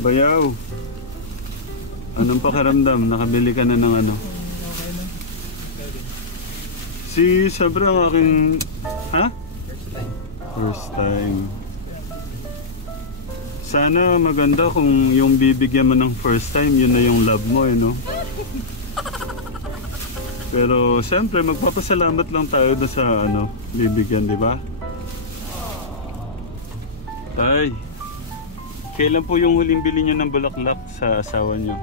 Bayaw. Anong pakiramdam? Nakabili ka na ng ano? Okay na. Si Sabra ang aking... Ha? First time. First time. Sana maganda kung yung bibigyan mo ng first time, yun na yung love mo, no? Pero siyempre, magpapasalamat lang tayo na sa ano, bibigyan, di ba? Tay, kailan po yung huling bili nyo ng bulaklak sa asawa nyo?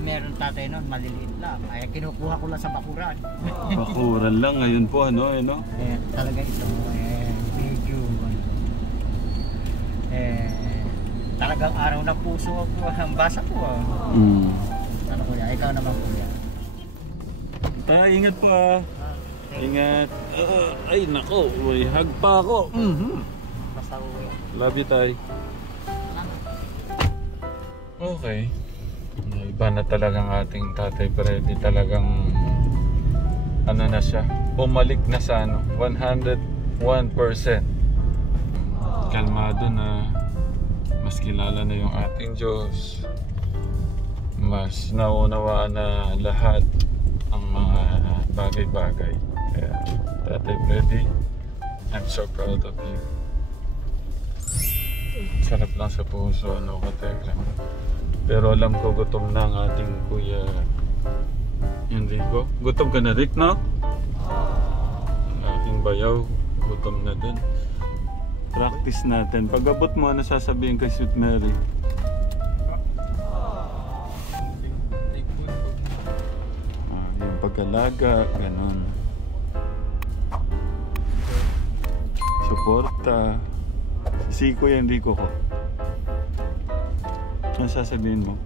Meron tatay nun, maliliit lang. Ay, kinukuha ko lang sa bakuran. Bakuran lang, ngayon po ano, no? Talaga ito, medyo, talagang araw na puso ako, ang basa ko. Ano kuya, ikaw naman kuya. Tay, ingat po ah. Ingat. Ay, nako, may hug pa ako. Basta kuya. Love you, Tay. Okay. Iba na talagang ating Tatay Freddy. Talagang ano na siya, bumalik na sa ano, 101%. Kalmado na, mas kilala na yung ating Diyos, mas naunawaan na lahat ang mga bagay-bagay. Kaya Tatay Freddy, I'm so proud of you. Sarap lang sa puso, ano, katekla. Pero alam ko gutom na ang ating Kuya Enrico. Gutom ka na, Rick, no? Ang ating bayaw, gutom na din. Practice natin. Pag abot mo, ano sasabihin kay Sweet Mary? Yung pag-alaga, ganun. Suporta. Si Kuya Enrico ko. Ano sasabihin mo?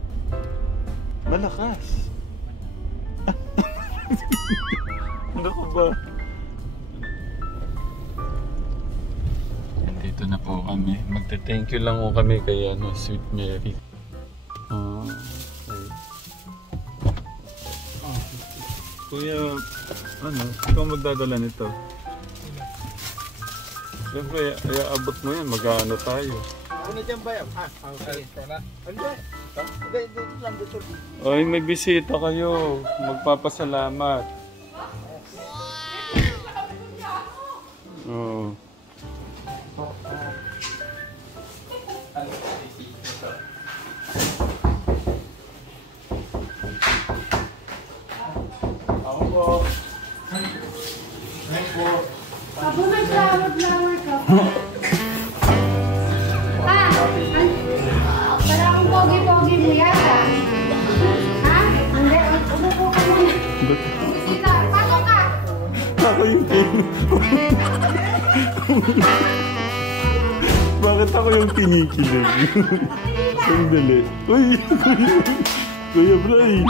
Malakas. Ano ka ba? Dito na po kami. Magte-thank you lang po kami kay ano, Sweet Mary. Okay. Kuya, ano, ikaw magdadala nito? Siyempre, iaabot mo yan, mag-ano tayo. Ano dyan ba yan? Okay. Ano ba? Dito lang dito. Oy, may bisita kayo. Magpapasalamat. Oo. Ako po. Ako may flower ka. Parang pogi-pogi mo yata. Ha? Hindi, umupo ka muna. Bisita, pasok ka! Ako yung Bakit ako yung kinikilig? Sandali. Uy! Kuya Bray!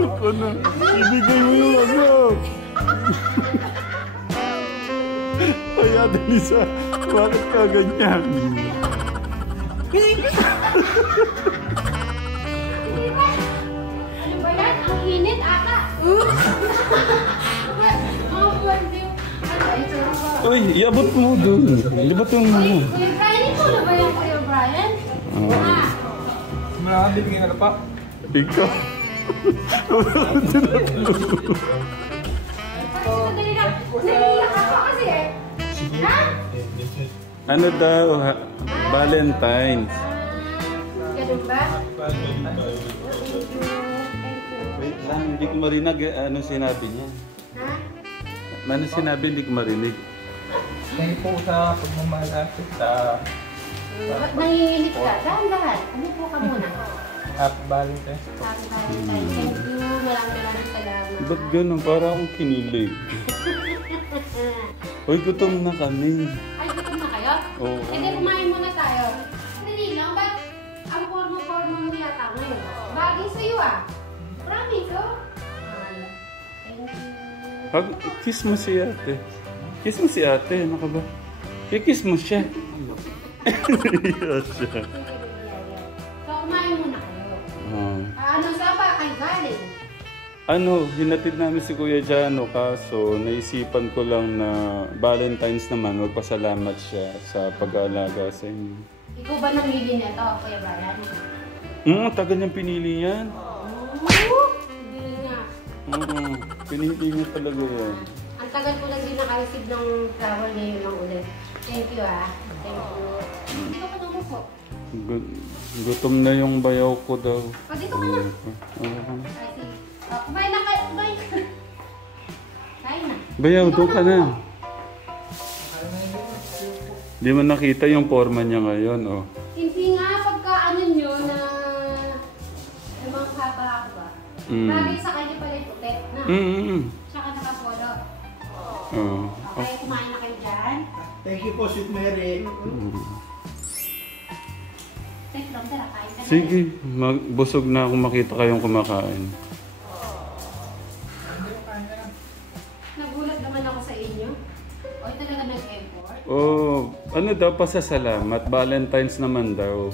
Ako na. Ibigay mo yung ano. Ay, Ate Lisa. Bakit ka ganyan? Ano ba yan? Ang init ata. Uy, iabot mo doon. Libat yung mga. Kuya Brian, ikaw na ba yan, Kuya Brian? Malakabibigyan ka na pa? Ikaw. Sandali lang. Naiiyak ako kasi eh. Ha? Ano daw? Valentine's. Ganun ba? Wait lang, hindi ko marinig. Ano sinabi niya? Ha? Ano sinabi, hindi ko marinig. Dahil po sa pagmamalapit sa Nanginginig ka? Dahan-dahan. Ano po ka muna? Happy Valentine's. Happy Valentine's. Thank you. Maraming salamat. Ba't ganun? Para akong kinilig. Uy, gutom na kami. Ay, gutom na kayo? Oo. Hindi, kumain muna tayo. Hindi lang, ba't ang forma-forma mo yata ngayon? Bagay sa'yo ah. Promise, oh. Thank you. Kiss mo si ate. Kiss mo si ate. Ano ka ba? I-kiss mo siya. Iya siya. So, kumain muna kayo. Ano, saan ba kayo galing? Hinatid namin si Kuya Jano kaso naisipan ko lang na Valentine's naman, magpasalamat siya sa pag-aalaga sa inyo. Ikaw ba namili nito, Kuya Brian? Tagal niyang pinili yan. Hindi nga. Pinili niya talaga yan. Ang tagal ko lang din naka-receive ng travel ngayon lang ulit. Thank you Thank you. Dito ka nang upo. Gutom na yung bayaw ko daw. Dito ka na. Kumain na kayo. Kumain ka. Kain na. Bayaw, doon ka na. Di mo nakita yung forma niya ngayon, oh. Hindi nga, pagka ano nyo na mga haba-haba ba? Bagay sa kanya pala yung puti na. Siya ka nakapolo. Okay, kumain na kayo dyan. Thank you po, Sweet Mary. Thank you, Dr. Kain ka na. Sige, busog na akong makita kayong kumakain. Nagulat naman ako sa inyo. O, talaga nag-effort. Ano daw pasasalamat? Valentine's naman daw.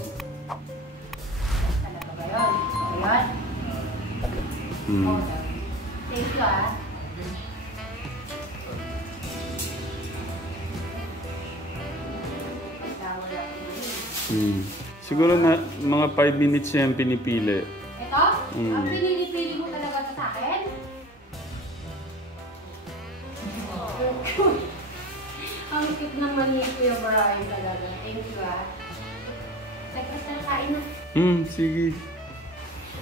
Talaga ba yun? Ayan. Thank you Siguro na mga 5 minutes siya yung pinipili. Ito? Ang pinili-pili mo talaga ito sa akin? Ang cute naman ni Kuya Brian talaga. Thank you Nagkasta na kain na. Sige.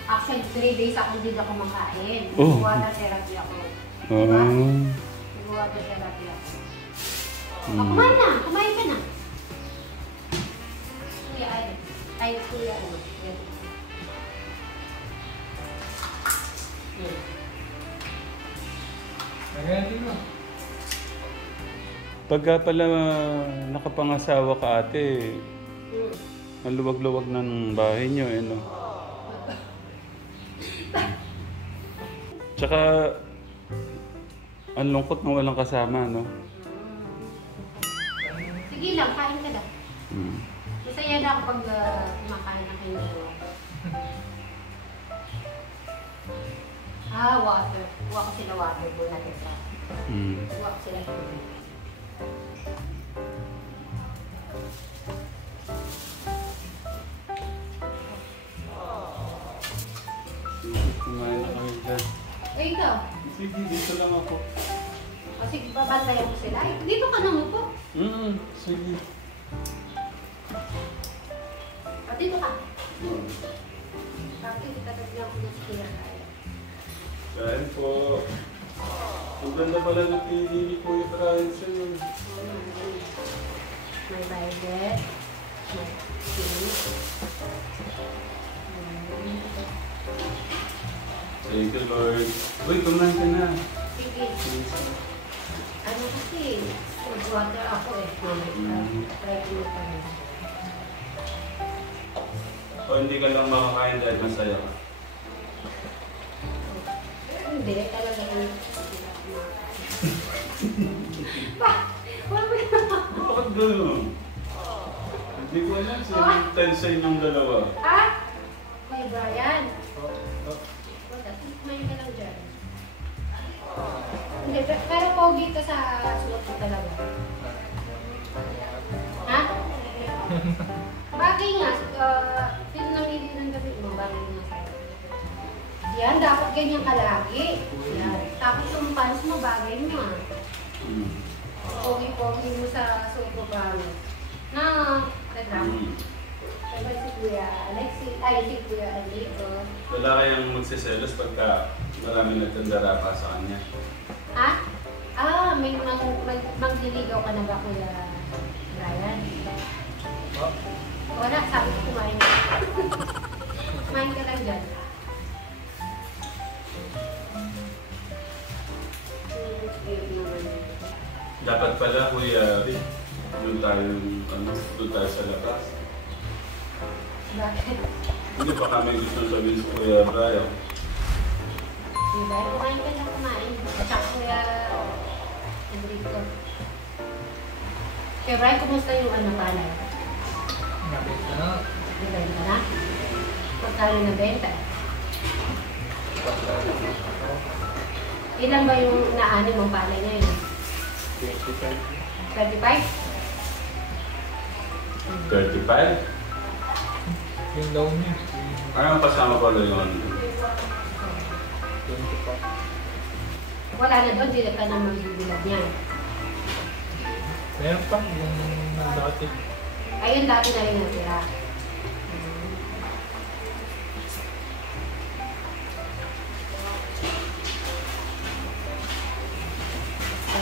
Actually, 3 days ako hindi ako makain. Oh. Water therapy ako. Diba? Water therapy ako. Kumain na! Kumain ka na! Kuya, ay, kuya, ano? Pagka pala nakapangasawa ka ate, ang luwag-luwag ng bahay niyo, no? Tsaka, ang lungkot na walang kasama, no? Sige lang, kain ka lang. Masaya na ako pag kumakain na kayo. Water. Kuha ko sila water po natin sa. Kuha ko sila tubig. Kumain na kami dyan. Ikaw? Sige, dito lang ako. Sige, babantayan ko sila. Dito ka naman po. Sige. Dito ka. Bakit itatagyan ko na sila kaya? Kain po. Ang ganda pala na pinili ni Kuya Brian sa'yo. May violet. May pink. Thank you, Lord. Uy, kumain ka na. Sige. Ano kasi, mag-water ako try ko pa rin. O hindi ka lang makakain dahil masaya ka? Hindi, talaga yun. Bakit gano'n? Hindi ko alam sino yung tense sa inyong dalawa. Kuya Brian. Kumain ka lang dyan. Hindi, pero pogi ka sa suot ko talaga. Ha? Bagay nga. Sino namili ng gabi mo? Bagay nga sa'yo. Yan, dapat ganyan ka lagi. Yan. Tapos yung pants mo, bagay mo Pogi-pogi mo sa suot mo ba? Na, Siyempre si Kuya Alexi, si Kuya Alexo. Wala kayang magsiselos pagka marami nagtandara pa sa kanya? May magdiligaw ka na ba, Kuya Brian? Wala, sabi ko kumain ka. Kumain ka lang dyan. Dapat pala, Kuya Rick, doon tayo sa labas. Bakit? Hindi pa kami gusto sabihin sa Kuya Brian. Diba? Kumain ka lang kumain. At saka Kuya Enrico. Kuya Brian, kumusta yung palay? Nabenta na? Magkano nabenta? Ilan ba yung naani mong palay ngayon? 25. 25? 35? Yung loan niya. Anong kasama pala yun? 25. Wala na doon, hindi ka na magbibilad niyan. Meron pa, yung dati. Ayun, dati na rin natira.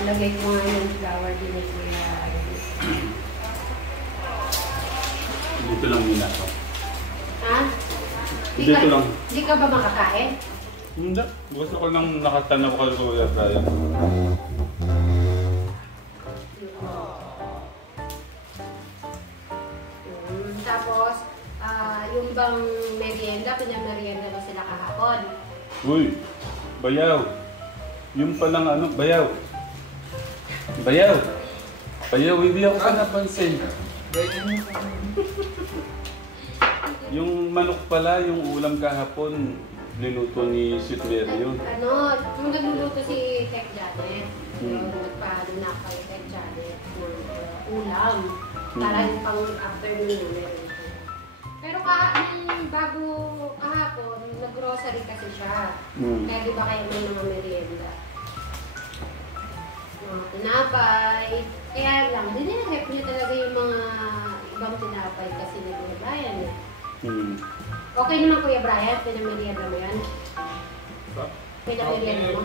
Lagay ko nga yung flower din na kuya. Dito lang muna ako. Ha? Dito lang. Hindi ka ba makakain? Hindi. Gusto ko lang nakatanaw ko sa Kuya Brian. Tapos, yung ibang merienda, pinamerienda mo sila kahapon. Uy, bayaw. Yung palang ano, bayaw. Bayaw. Bayaw, hindi ako ka napansin. Yung manok pala, yung ulam kahapon, niluto ni Sweet Mary yun. Ano, yung nagluluto si Tek Janet, yung nagpaano na kay Tek Janet ng ulam. Para yung pang afternoon na meron ito. Pero bago kahapon, nag-grocery kasi siya. Kaya di ba kayo may mga merienda? Mga tinapay. Kaya lang, dinirehep niyo talaga yung mga ibang tinapay kasi ni Kuya Brian eh. Okay naman Kuya Brian, pinamerienda mo yan? Pinamerienda mo?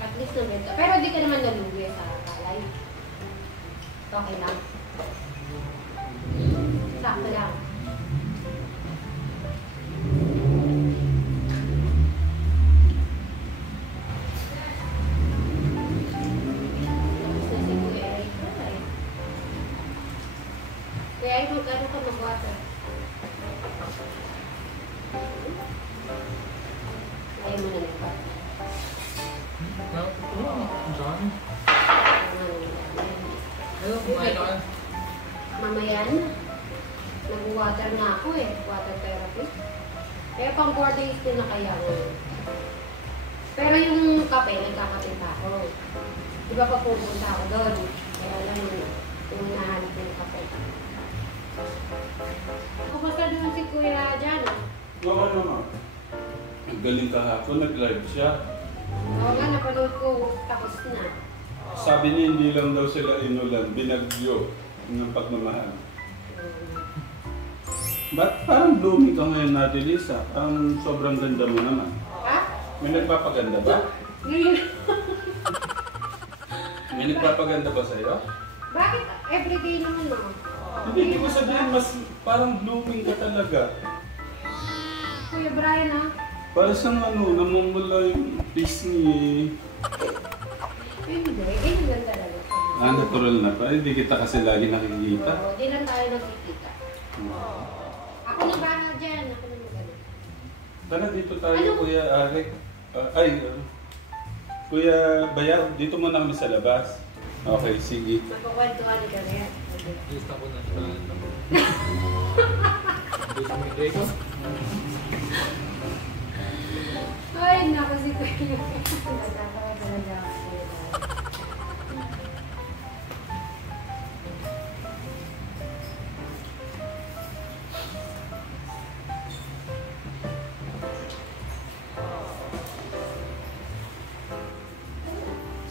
At least naman ito. Pero di ka naman nalugi sa kalay. Okay lang. Sakto lang. Kaya ay magkano ka mag-water? Ayaw mo na nagpa. Mamaya na. Nag-water na ako eh. Water therapy. Kaya pang 4 days din na kaya ko. Pero yung kape, nagkakape pa ako. Di ba pa pupunta ako doon? Kaya lang yung nahanap yung kape. Kumusta doon si Kuya Jan? Oo naman. Ang galing kahapon, nag-live siya. Oo nga, napanood ko. Tapos na. Sabi niya hindi lang daw sila inulan, binagyo ng pagmamahal. Ba't parang blooming ka ngayon natin, Lisa? Parang sobrang ganda mo naman. Ha? May nagpapaganda ba? May nagpapaganda ba sa'yo? Bakit? Everyday naman no? Hindi ko sabihin, mas parang blooming ka talaga. Kuya Brian ha? Para sa namumula yung face ni... Hindi, ganyan lang talaga. natural na pa. Hindi kita kasi lagi nakikita. Oo, di lang tayo nakikita. Ako na bahala dyan. Ako na magana. Tara dito tayo, Ano? Kuya Arek. Kuya Bayaw, dito muna kami sa labas. Okay, sige. Magkukwentuhan ka rin. Lista ko na. Gusto mo Ay, naku si Kuya. Nagkakawa talaga ako.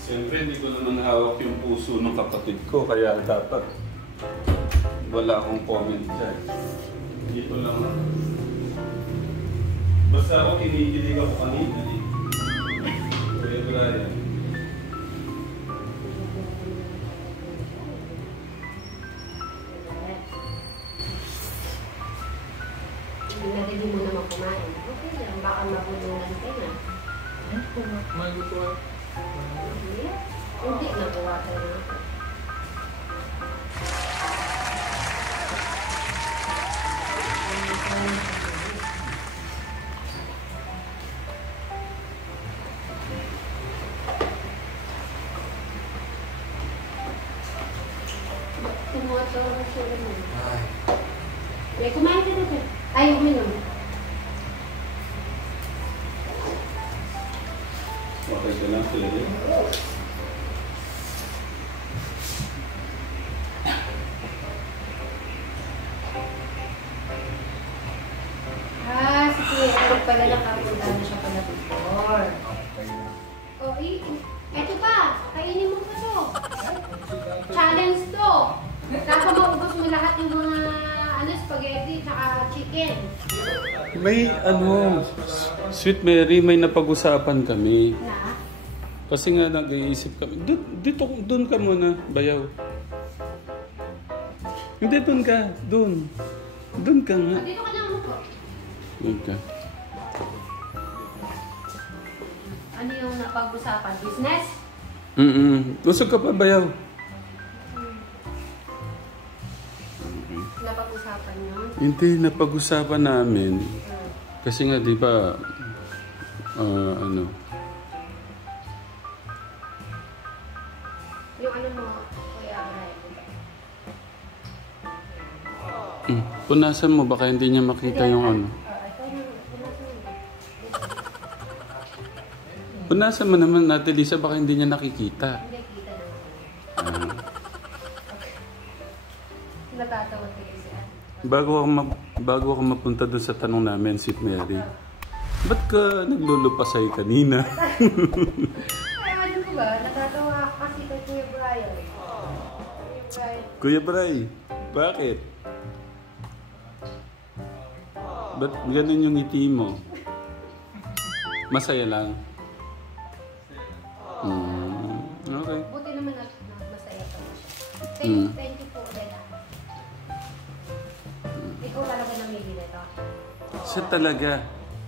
Siyempre, hindi ko naman hawak yung puso ng kapatid ko, kaya dapat wala akong comment dyan. Dito lang ako. Basta ako, kinikilig ako kanina eh. Kuya Brian. Hindi mo naman kumain. Okay lang, baka mabulungan ka na. Magutuan. Hindi, nagawa ka na. Tumuha ito ang sura mo. May kumain ka na ba? Ay, uminom. Okay ka lang talaga. Ah, sige. Ano pala nakapunta na siya pala before. O, eto pa. Kainin mo pa to. Challenge to. Dapat maubos mo lahat yung mga spaghetti tsaka chicken. May Sweet Mary, may napag-usapan kami. Na? Kasi nga nag-iisip kami. Doon ka muna, bayaw. Hindi, doon ka. Doon ka nga. Dito ka na mo. Doon ka. Ano yung napag-usapan? Business? Usog ka pa, bayaw. Napag-usapan yun? Hindi, napag-usapan namin. Kasi nga, di ba, Yung ano mo, Kuya Ray. Punasan mo, baka hindi niya makita yung ano. Ito yung punasan mo. Punasan mo naman, Ate Lisa, baka hindi niya nakikita. Hindi, kita naman. Natatawa kayo siya. Bago ako mapunta doon sa tanong namin, Sweet Mary, ba't ka naglulupasay kanina? Ay, ano ko ba? Natatawa kasi kay Kuya Brian. Kuya Bray, bakit? Ba't ganun yung ngiti mo? Masaya lang? Okay. Buti naman at masaya pa na siya. Thank you po ulit. Ikaw talaga namili nito. Siya talaga.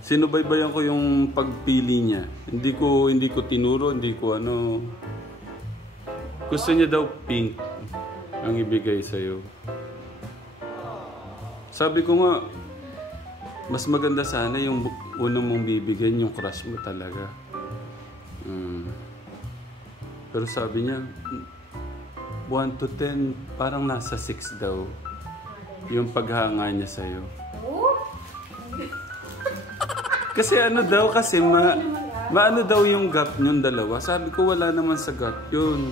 Sinubaybayan ko yung pagpili niya. Hindi ko tinuro, hindi ko ano. Gusto niya daw pink ang ibigay sa'yo. Sabi ko nga, mas maganda sana yung unang mong bibigyan, yung crush mo talaga. Pero sabi niya, 1 to 10, parang nasa 6 daw. Yung paghanga niya sa'yo. Kasi ano daw, kasi maano daw yung gap nyong dalawa. Sabi ko, wala naman sa gap yun.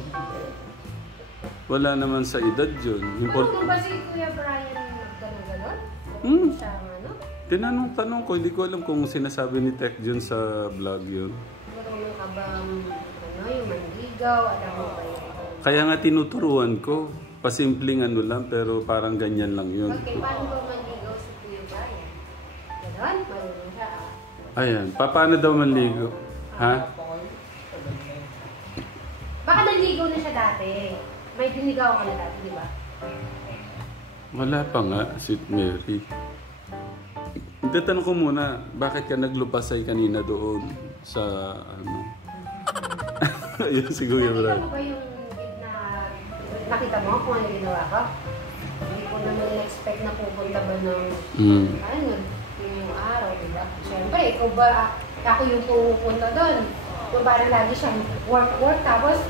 Wala naman sa edad yun. Ano ba si Kuya Brian gano'n? Siya ano? Tinanong-tanong ko, hindi ko alam kung sinasabi ni Tech Jun sa vlog yun. Marunong ka ba yung manligaw? Alam mo ba yun? Kaya nga tinuturuan ko. Pasimpleng ano lang, pero parang ganyan lang yun. Okay, paano ba manligaw si Kuya Brian? Gano'n? Marunong siya. Ayan, paano daw manligo? Ha? Baka nanligaw na siya dati. May binigaw ka na dati, di ba? Wala pa nga, Sweet Mary. Tatanong ko muna, bakit ka naglupasay kanina doon sa ano? Ayun, siguro yun. Nakita mo ba yung nakita mo kung ano ginawa ko? Hindi ko naman expect na pupunta ba ng ano, yung araw, di ba? Siyempre, ikaw ba, ako yung pupunta doon. Kung parang lagi siyang work, tapos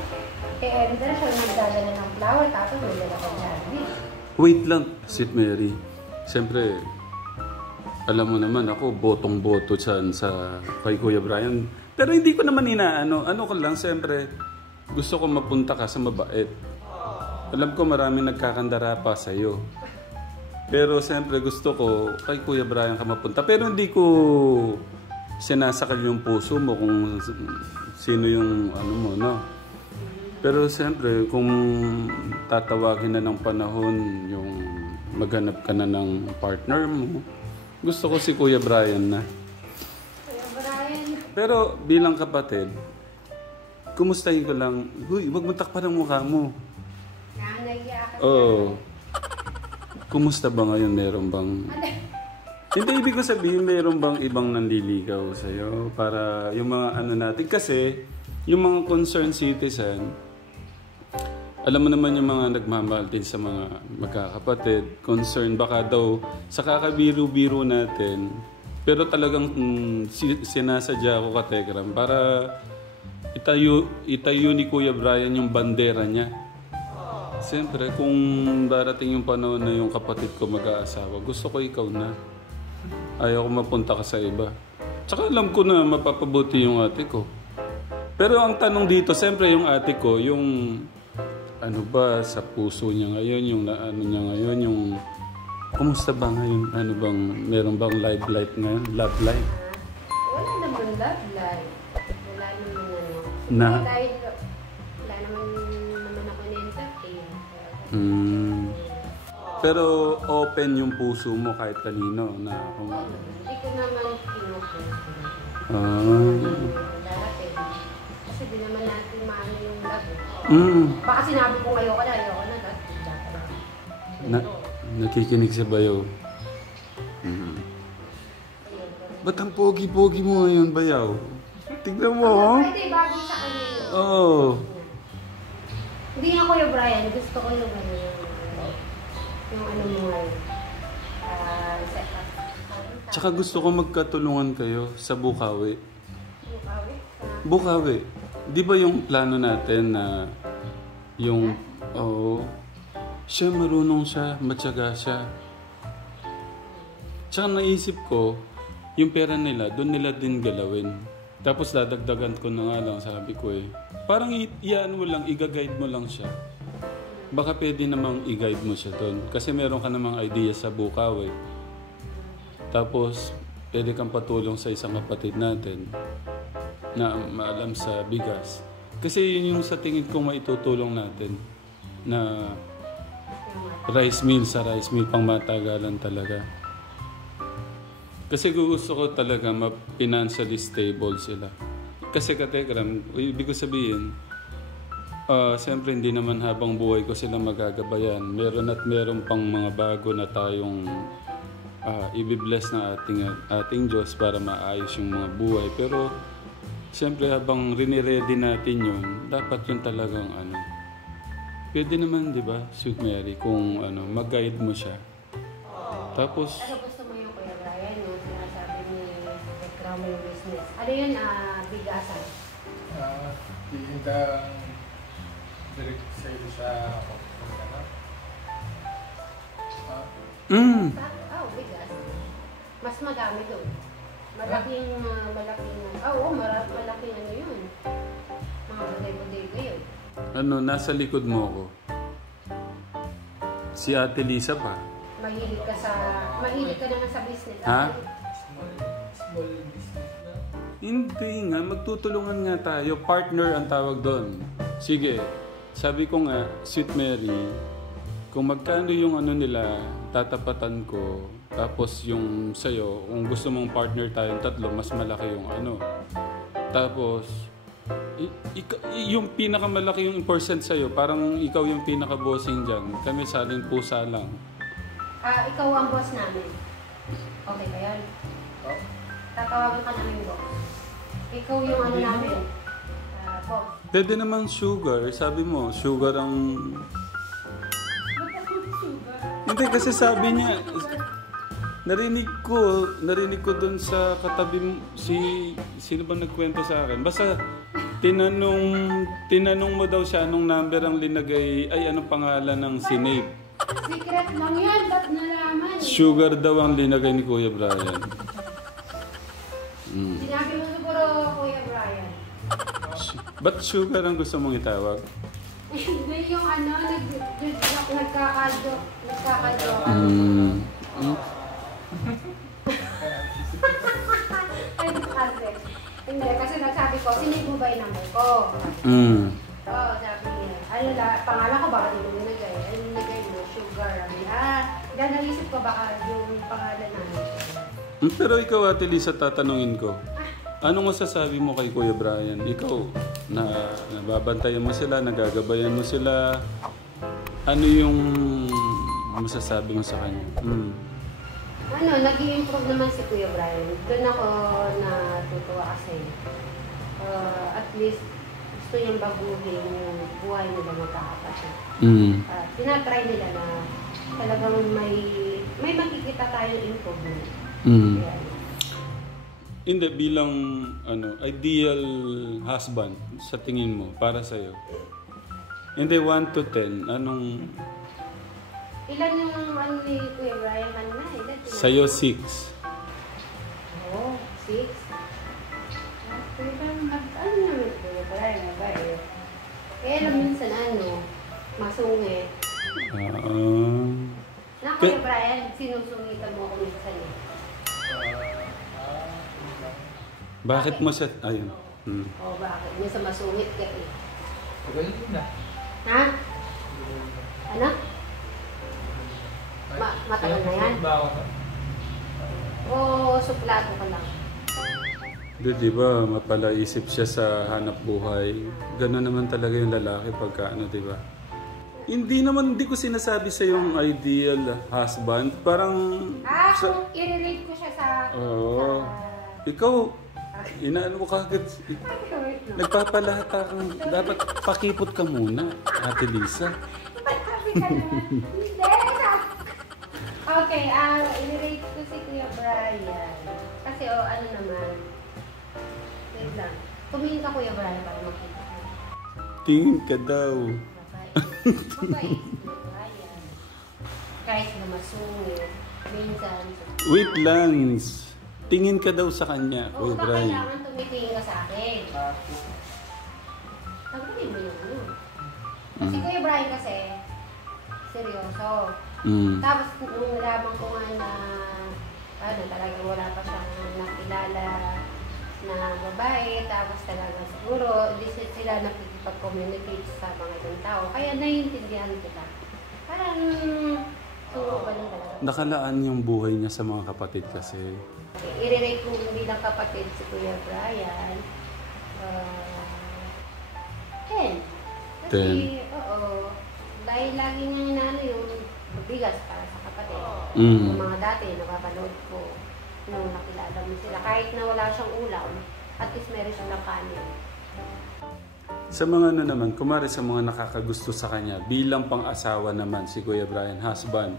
ender siya nagdadala ng flower, tapos may dala kang Jollibee. Wait lang, Sweet Mary. Siyempre, alam mo naman ako, botong-boto dyan sa kay Kuya Brian. Pero hindi ko naman inaano. Ano ko lang, siyempre, gusto ko mapunta ka sa mabait. Alam ko maraming nagkakandara pa sa'yo. Pero siyempre gusto ko kay Kuya Brian ka mapunta. Pero hindi ko sinasakal yung puso mo kung sino yung ano mo, no? Pero siyempre kung tatawagin na ng panahon yung maghanap ka na ng partner mo, gusto ko si Kuya Brian na. Kuya Brian. Pero bilang kapatid, kumustahin ko lang, huy, wag mo takpan ang mukha mo. Naiiyak ka. Oo. Kumusta ba ngayon? Meron bang... Hindi, ibig ko sabihin, meron bang ibang nanliligaw sa'yo? Para yung mga ano natin. Kasi, yung mga concerned citizen, alam mo naman yung mga nagmamahal din sa mga magkakapatid. Concerned, baka daw sa kakabiro-biro natin. Pero talagang sinasadya ako ka Tekram para itayo ni Kuya Brian yung bandera niya. Siyempre, kung darating yung panahon na yung kapatid ko mag-aasawa, gusto ko ikaw na. Ayaw ko mapunta ka sa iba. Tsaka alam ko na mapapabuti yung ate ko. Pero ang tanong dito, siyempre yung ate ko, yung ano ba sa puso niya ngayon, yung ano niya ngayon, yung kumusta ba ngayon? Ano bang, meron bang love life ngayon? Love life? Wala naman love life. Wala naman ano. Na? Dahil wala naman ako na-entertain. Pero open yung puso mo kahit kanino na kung... Hindi ko naman kinukuha. Dati. Kasi di naman natin maano yung love. Baka sinabi ko ayoko na. Nakikinig sa bayaw. Ba't ang pogi-pogi mo ngayon, bayaw? Tignan mo, oh. Pwede, bagay sa kanya yun. Oo. Hindi nga Kuya Brian, gusto ko yung ano yung ano mo ngayon. Set up. Tsaka gusto ko magkatulungan kayo sa Bukawi. Bukawi? Bukawi. Di ba yung plano natin na yung... Oo. Siya marunong siya, matyaga siya. Tsaka naisip ko, yung pera nila, doon nila din galawin. Tapos dadagdagan ko na nga lang, sabi ko eh. Parang iyan mo lang, i-guide mo lang siya. Baka pwede namang i-guide mo siya doon. Kasi meron ka namang idea sa Bukawi. Tapos, pwede kang patulong sa isang kapatid natin na maalam sa bigas. Kasi yun yung sa tingin ko maitutulong natin na rice mill sa rice mill pang matagalan talaga. Kasi gusto ko talaga financially stable sila. Kasi katekram, ibig ko sabihin, siyempre hindi naman habang buhay ko sila magagabayan. Meron pang mga bago na tayong i-bless na ating Diyos para maayos yung mga buhay. Pero siyempre habang riniredy natin yun, dapat yun talagang ano. Pwede naman, di ba, Sweet Mary, kung ano, mag-guide mo siya. Tapos... Ano gusto mo yung Kuya Brian, yung sinasabi ni reklamo yung business? Ano yun, bigasan? Tihintang direct sale sa ano? Bigas. Mas madami doon. Malaking ano yun. Mga bodega yun. Ano, nasa likod mo ako. Si Ate Lisa pa. Mahilig ka naman sa business. Ha? Small business na. Hindi nga, magtutulungan nga tayo. Partner ang tawag doon. Sige, sabi ko nga, Sweet Mary, kung magkano yung ano nila, tatapatan ko. Tapos yung sa'yo, kung gusto mong partner tayong tatlo, mas malaki yung ano. Tapos, yung pinakamalaki yung percent sa'yo, parang ikaw yung pinaka-bossing dyan. Kami saling pusa lang. Ikaw ang boss namin. Okay ba yan? Tatawagin ka namin boss. Ikaw yung ano namin. Boss. Pwede naman sugar. Sabi mo, sugar ang... Hindi kasi sabi niya, narinig ko dun sa katabi mo, sino ba nagkwento sa akin? Basta tinanong mo daw siya anong number ang linagay, ay anong pangalan ng Snape. Secret lang yan, ba't nalaman? Sugar daw ang linagay ni Kuya Brian. Sinabi mo siguro, Kuya Brian. Ba't sugar ang gusto mong itawag? Hindi yung ano, nagkakadyo. Hindi, kasi nagsabi ko, sinip mo ba yung number ko? Oo, sabi niya. Pangalan ko baka di mo nilagay. Ano nilagay mo? Sugar. Dahil naisip ko baka yung pangalan namin. Pero ikaw, Ate Lisa, tatanungin ko. Anong masasabi mo kay Kuya Brian? Ikaw, nababantayan mo sila, nagagabayan mo sila. Ano yung masasabi mo sa kanya? Nag-i-improve naman si Kuya Brian. Doon ako natutuwa kasi at least gusto niyang baguhin yung buhay nila magkakapatid. Tinatry nila na talagang may makikita tayong improvement. Hindi, bilang ideal husband sa tingin mo, para sa'yo. Hindi, 1 to 10, anong... Ilan yung ano ni Kuya Brian kanina? Sa'yo, 6. 6. Ano naman Kuya Brian, mabait. Kaya lang minsan masungit. Na Kuya Brian, sinusungitan mo ako minsan eh. Bakit mo siya... Ayun. Bakit? Minsan masungit ka eh. Pagaling na. Ha? Ano? Matagal na yan? Suplado ka lang. Di ba, mapalaisip siya sa hanap buhay. Gano'n naman talaga yung lalaki pagka di ba? Hindi ko sinasabi sa yung ideal husband. Parang... Kung i-relate ko siya sa... Ikaw, inaano mo kagad. Nagpapalata kang... Dapat pakipot ka muna, Ate Lisa. Hindi! Okay, i-relate ko si Kuya Brian. Kasi ano naman... Wait lang. Tumingin ka Kuya Brian para makita ko. Tingin ka daw. Mabait si Kuya Brian. Kahit na masungit. Minsan. Wait lang. Tingin ka daw sa kanya, Kuya Ba Brian. kailangan tumitingin ka sa akin? Tagalin mo yun. Kasi Kuya Brian kasi, seryoso. Tapos nung nalaman ko nga na talagang wala pa siyang nakilala na babae, tapos talaga siguro hindi sila nakikipag-communicate sa mga ibang tao. Kaya naiintindihan kita. Parang suruban lang talaga. Nakalaan yung buhay niya sa mga kapatid kasi. I-relate ko bilang kapatid si Kuya Brian. 10. Kasi, dahil lagi niya inaano yung bigas para sa kapatid. Yung mga dati, napapanood ko nung nakilala mo sila. Kahit na wala siyang ulam, at least meron siyang kanin. Sa mga naman, kumari sa mga nakakagusto sa kanya, bilang pang-asawa naman si Kuya Brian, husband.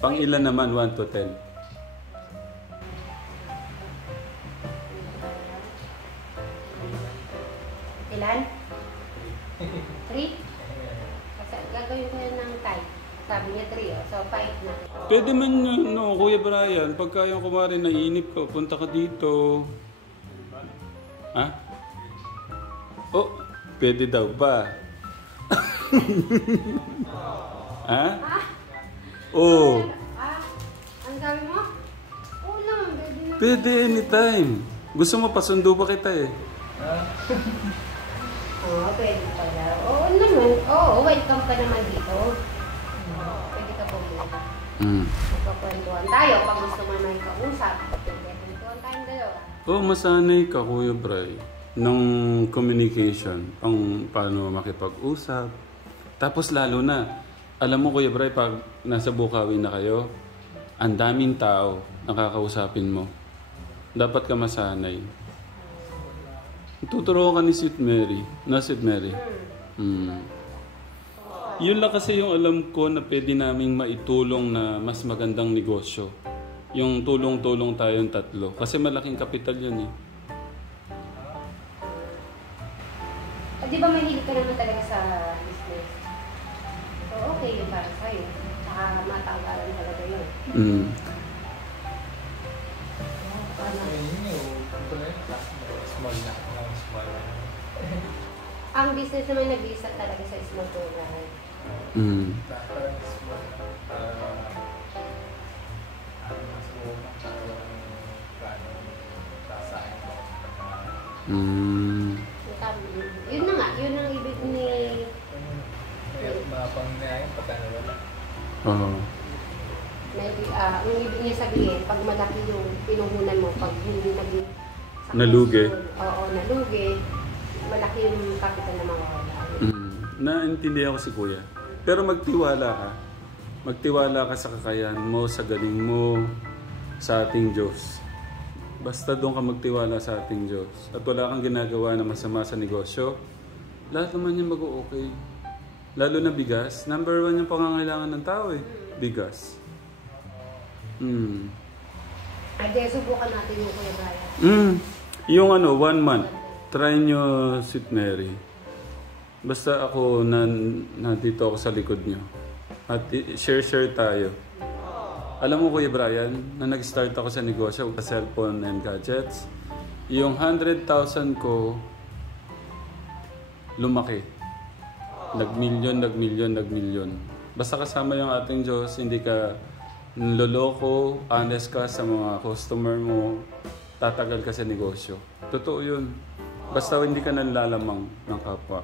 Pang ilan naman, 1 to 10? Ilan? 3? Kasi gagawin ko yan ng type. Sabi niya 3, so 5 na. Pwede man Kuya Brian, pagka yung kumari naiinip ka, punta ka dito. Ha? Pwede daw ba? Ha? Ang sabi mo? Lang, pwede na. Pwede anytime. Gusto mo pasundo pa kita eh. Pwede pala. Naman. Welcome ka naman dito. Pwede ka pumunta. Magkakwentuhan tayo. Pag gusto mo may kausap, pwede kwentuhan tayong dalawa. Masanay ka, Kuya Bray, ng communication. Paano makipag-usap. Tapos lalo na, alam mo Kuya Bray, pag nasa Bukawi na kayo, ang daming tao nakakausapin mo. Dapat ka masanay. Tuturo ka ni Sweet Mary. Sweet Mary. Yun lang kasi yung alam ko na pwede naming maitulong na mas magandang negosyo. Yung tulong-tulong tayong tatlo. Kasi malaking kapital yun eh. Di ba mahilig ka naman talaga sa business? So okay yun para sa'yo. Saka matagalan talaga yun. Small na. Ang business naman nag-iisa talaga sa small tulad. Parang small Yun na nga, yun ang ibig ni... Mga pangnayayin, pagkano wala. Ang ibig niya sabihin, pag malaki yung pinuhunan mo, pag hindi naging... Nalugi. Oo, nalugi. Malaki yung capital na mawawala. Naintindihan ko si Kuya. Pero magtiwala ka. Magtiwala ka sa kakayahan mo, sa galing mo, sa ating Diyos. Basta doon ka magtiwala sa ating Diyos. At wala kang ginagawa na masama sa negosyo, lahat naman yan mag-o-okay. Lalo na bigas. Number 1 yung pangangailangan ng tao eh. Bigas. Ay, subukan natin yung Kuya Brian. Yung 1 month. Try nyo, Sweet Mary. Basta ako, nandito ako sa likod nyo. At share tayo. Alam mo Kuya Brian, na nag-start ako sa negosyo, sa cellphone and gadgets, yung 100,000 ko, lumaki. Nag-milyon. Basta kasama yung ating Diyos, hindi ka niloloko, honest ka sa mga customer mo, tatagal ka sa negosyo. Totoo yun. Basta hindi ka nanlalamang ng kapwa.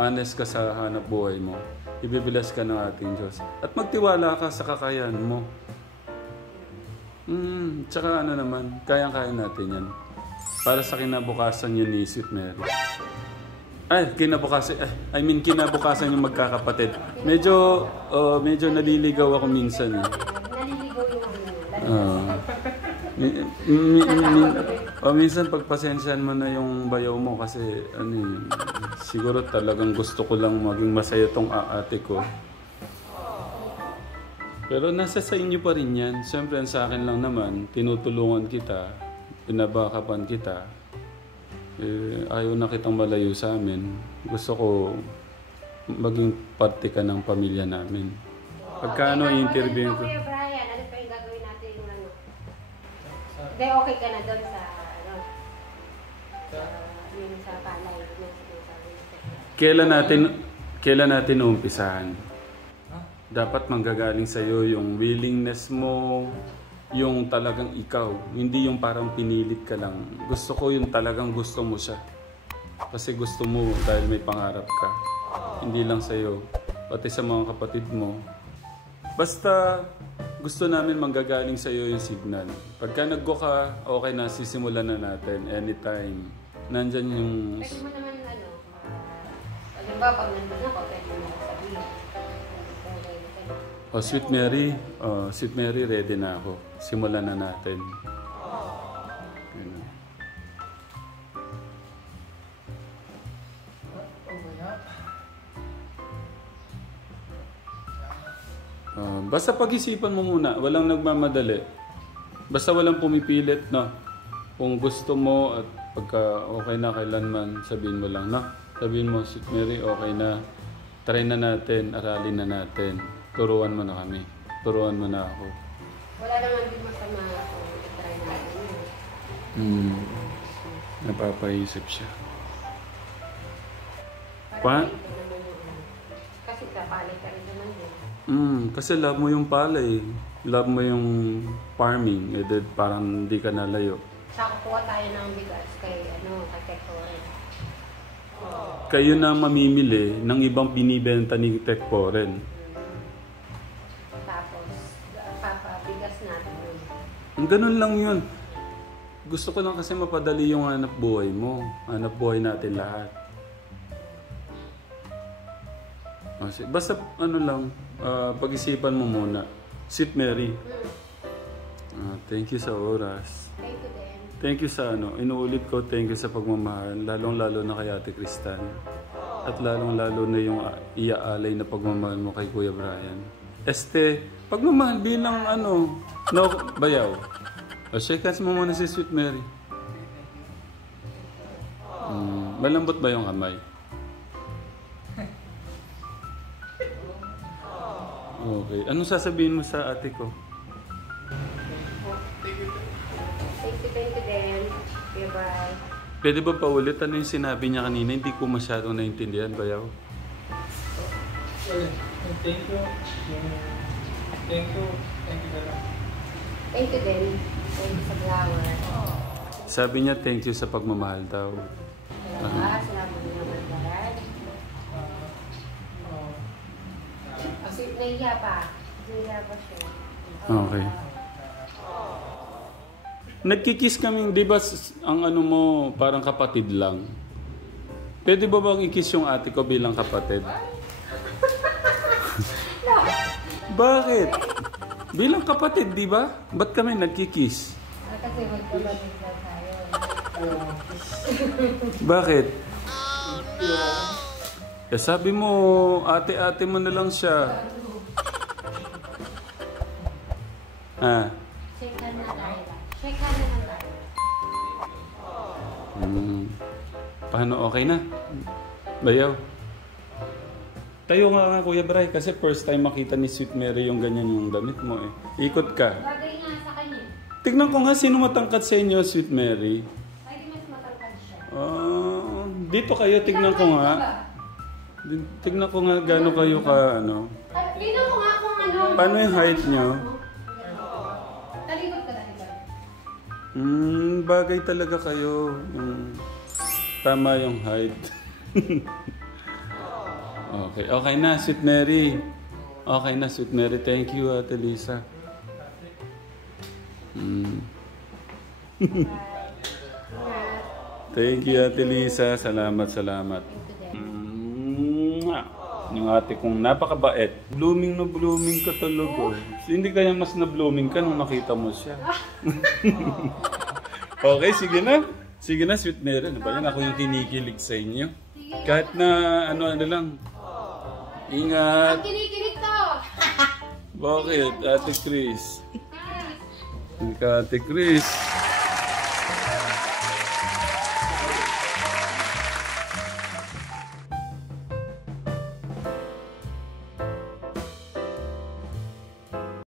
Honest ka sa hanap buhay mo. Ibibilas ka ng ating Diyos. At magtiwala ka sa kakayahan mo. Tsaka ano naman, kayang-kaya natin yan. Para sa kinabukasan yun ni Sweet Mary. Kinabukasan yung magkakapatid. Medyo naliligaw ako minsan. Naliligaw yung Minsan pagpasensyahan mo na yung bayaw mo kasi siguro talagang gusto ko lang maging masaya tong ate ko. Pero nasa sa inyo pa rin yan. Siyempre sa akin lang naman, tinutulungan kita, pinabakapan kita. Ayaw na kitang malayo sa amin. Gusto ko maging parte ka ng pamilya namin. Pagka i-interview ko. Kuya Brian, ano pa yung gagawin natin yung ano? Hindi, okay ka na doon sa yung sa palay. Kailan natin uumpisahan? Dapat manggagaling sa'yo yung willingness mo, yung talagang ikaw. Hindi yung parang pinilit ka lang. Gusto ko yung talagang gusto mo siya. Kasi gusto mo dahil may pangarap ka. Hindi lang sa'yo, pati sa mga kapatid mo. Basta gusto namin manggagaling sa'yo yung signal. Pagka nag-go ka, okay na, sisimulan na natin anytime. Nandyan yung... Pwede mo naman alam ba, pag nandun ako, pwede mo sabihin. Sweet Mary, ready na ako. Simulan na natin. Basta pag-isipan mo muna, walang nagmamadali. Basta walang pumipilit, no? Kung gusto mo at pagka okay na kailanman, sabihin mo lang, no? Sabihin mo, Sweet Mary, okay na. Try na natin, aralin na natin. Turuan mo na kami. Turuan mo na ako. Wala naman din masama kung i-try natin. Napapaisip siya. Kasi kapalay ka rin naman din. Kasi love mo yung palay. Love mo yung farming. Parang hindi ka nalayo. Sa kukuha tayo ng bigas kay Tektoren. Kayo na mamimili ng ibang binibenta ni Tektoren. Tapos, papabigas natin. Ganun lang yun. Gusto ko lang kasi mapadali yung hanap buhay mo. Hanap buhay natin lahat. Basta pag-isipan mo muna. Sweet Mary. Thank you sa oras. Thank you din. Thank you sa inuulit ko, thank you sa pagmamahal. Lalong-lalo na kay Ate Cristal. At lalong-lalo na yung iaalay na pagmamahal mo kay Kuya Brian. Pagmamahal bilang bayaw. Shake hands mo muna si Sweet Mary. Malambot ba yung kamay? Okay. Anong sasabihin mo sa ate ko? Thank you din. Bye-bye. Pwede ba paulit? Ano yung sinabi niya kanina? Hindi ko masyadong naintindihan, bayaw. Thank you. Thank you na lang. Thank you din. Thank you sa flower. Sabi niya, thank you sa pagmamahal daw. Salamat niyo naman, Brad. Kasi nahiya pa. Nahiya pa siya. Okay. Nagkikiss kaming, di ba ang mo, parang kapatid lang. Pwede ba bang i-kiss yung ate ko bilang kapatid? Bakit? Bilang kapatid, di ba? Ba't kami nagkikiss? Kasi magpapatid na tayo. Bakit? Sabi mo, ate-ate mo na lang siya. Shake hand na tayo. Shake hand naman tayo. Paano? Okay na? Bayaw? Tayo nga Kuya Bray, kasi first time makita ni Sweet Mary yung ganyan yung damit mo eh. Ikot ka. Bagay nga sa kanya. Tignan ko nga sino matangkad sa inyo, Sweet Mary. Ay, mas matangkad siya. Dito kayo, tignan ko nga. Tignan ko nga gaano kayo ka ano. Tignan ko nga kung ano. Paano yung height nyo? Talikod ka, talikod. Bagay talaga kayo. Tama yung height. Okay na, Sweet Mary. Okay na, Sweet Mary. Thank you, Ate Lisa. Thank you, Ate Lisa. Salamat. Yung ate kong napakabait. Blooming na blooming ka talaga. Hindi kaya mas na blooming ka nung nakita mo siya. Okay, sige na. Sige na, Sweet Mary. Ano ba yan? Ako yung kinikilig sa inyo. Kahit na ano lang. Ingat. Ang kinikilig to. Bakit, Ate Chris? Ate Chris.